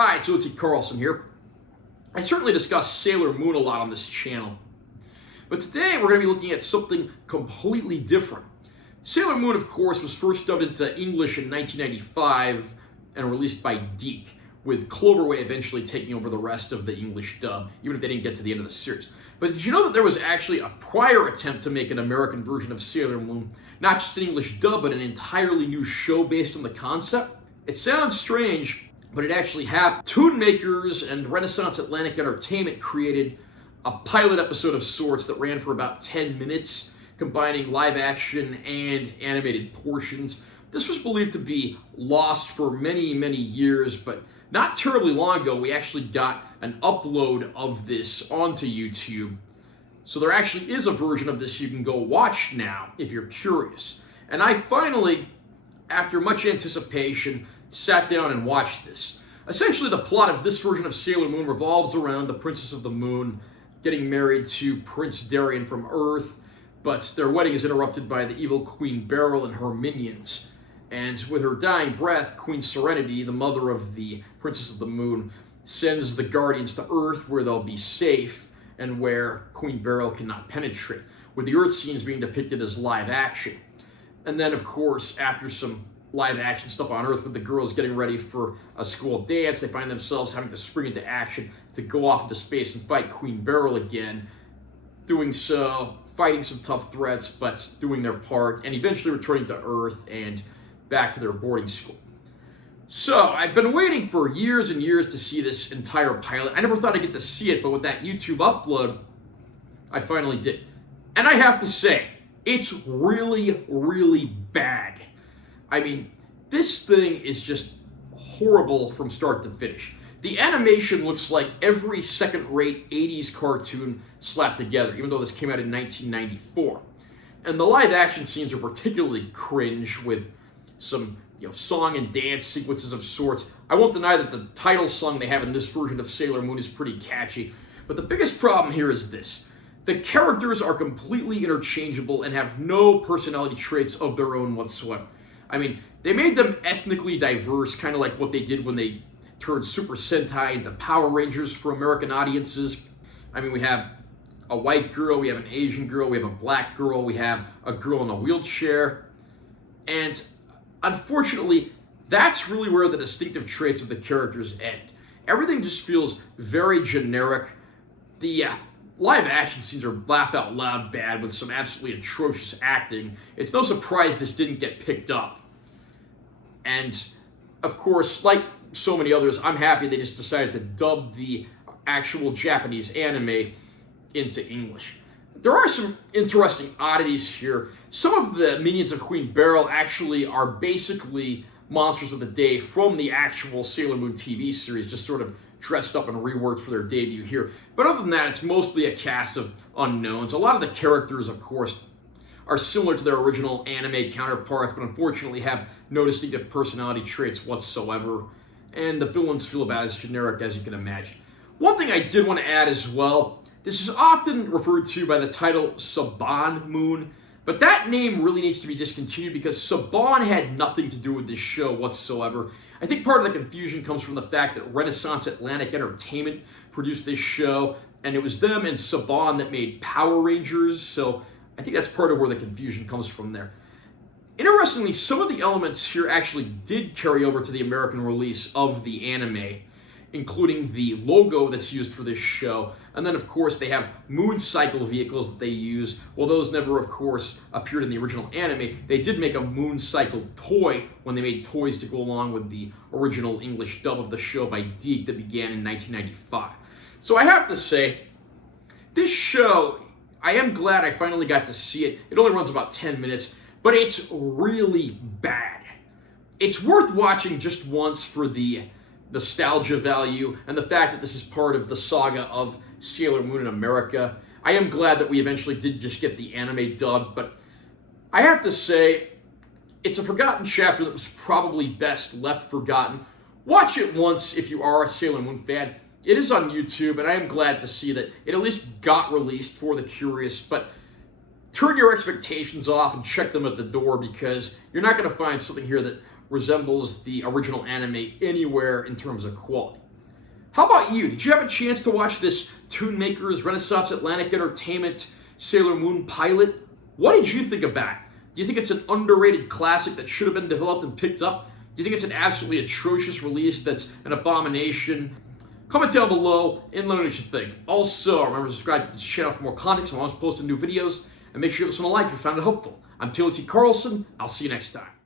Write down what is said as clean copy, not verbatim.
Hi, Toon Carlson here. I certainly discuss Sailor Moon a lot on this channel, but today we're going to be looking at something completely different. Sailor Moon, of course, was first dubbed into English in 1995 and released by DiC, with Cloverway eventually taking over the rest of the English dub, even if they didn't get to the end of the series. But did you know that there was actually a prior attempt to make an American version of Sailor Moon, not just an English dub, but an entirely new show based on the concept? It sounds strange, but it actually happened. Toon Makers and Renaissance Atlantic Entertainment created a pilot episode of sorts that ran for about 10 minutes, combining live action and animated portions. This was believed to be lost for many, many years, but not terribly long ago, we actually got an upload of this onto YouTube. So there actually is a version of this you can go watch now if you're curious. And I finally, after much anticipation, sat down and watched this. Essentially, the plot of this version of Sailor Moon revolves around the Princess of the Moon getting married to Prince Darien from Earth, but their wedding is interrupted by the evil Queen Beryl and her minions. And with her dying breath, Queen Serenity, the mother of the Princess of the Moon, sends the Guardians to Earth where they'll be safe and where Queen Beryl cannot penetrate, with the Earth scenes being depicted as live action. And then, of course, after some live action stuff on Earth with the girls getting ready for a school dance, they find themselves having to spring into action to go off into space and fight Queen Beryl again. Doing so, fighting some tough threats, but doing their part, and eventually returning to Earth and back to their boarding school. So, I've been waiting for years and years to see this entire pilot. I never thought I'd get to see it, but with that YouTube upload, I finally did. And I have to say, it's really, really bad. I mean, this thing is just horrible from start to finish. The animation looks like every second-rate 80s cartoon slapped together, even though this came out in 1994. And the live-action scenes are particularly cringe, with some song and dance sequences of sorts. I won't deny that the title song they have in this version of Sailor Moon is pretty catchy, but the biggest problem here is this. The characters are completely interchangeable and have no personality traits of their own whatsoever. I mean, they made them ethnically diverse, kind of like what they did when they turned Super Sentai into Power Rangers for American audiences. I mean, we have a white girl, we have an Asian girl, we have a black girl, we have a girl in a wheelchair. And unfortunately, that's really where the distinctive traits of the characters end. Everything just feels very generic. The live action scenes are laugh out loud bad with some absolutely atrocious acting. It's no surprise this didn't get picked up. And of course, like so many others, I'm happy they just decided to dub the actual Japanese anime into English. There are some interesting oddities here. Some of the minions of Queen Beryl actually are basically monsters of the day from the actual Sailor Moon TV series, just sort of dressed up and reworked for their debut here. But other than that, it's mostly a cast of unknowns. A lot of the characters, of course, are similar to their original anime counterparts, but unfortunately have no distinctive personality traits whatsoever. And the villains feel about as generic as you can imagine. One thing I did want to add as well, this is often referred to by the title Saban Moon, but that name really needs to be discontinued because Saban had nothing to do with this show whatsoever. I think part of the confusion comes from the fact that Renaissance Atlantic Entertainment produced this show, and it was them and Saban that made Power Rangers, so I think that's part of where the confusion comes from there. Interestingly, some of the elements here actually did carry over to the American release of the anime, including the logo that's used for this show. And then, of course, they have moon cycle vehicles that they use. While those never, of course, appeared in the original anime, they did make a moon cycle toy when they made toys to go along with the original English dub of the show by DiC that began in 1995. So I have to say, this show, I am glad I finally got to see it. It only runs about 10 minutes, but it's really bad. It's worth watching just once for the nostalgia value and the fact that this is part of the saga of Sailor Moon in America. I am glad that we eventually did just get the anime dub, but I have to say, it's a forgotten chapter that was probably best left forgotten. Watch it once if you are a Sailor Moon fan. It is on YouTube, and I am glad to see that it at least got released for the curious, but turn your expectations off and check them at the door, because you're not going to find something here that resembles the original anime anywhere in terms of quality. How about you? Did you have a chance to watch this Toon Makers Renaissance Atlantic Entertainment Sailor Moon pilot? What did you think about it? Do you think it's an underrated classic that should have been developed and picked up? Do you think it's an absolutely atrocious release that's an abomination? Comment down below and let me know what you think. Also, remember to subscribe to this channel for more content. So I'm always posting new videos. And make sure you give this one a like if you found it helpful. I'm Taylor T. Carlson. I'll see you next time.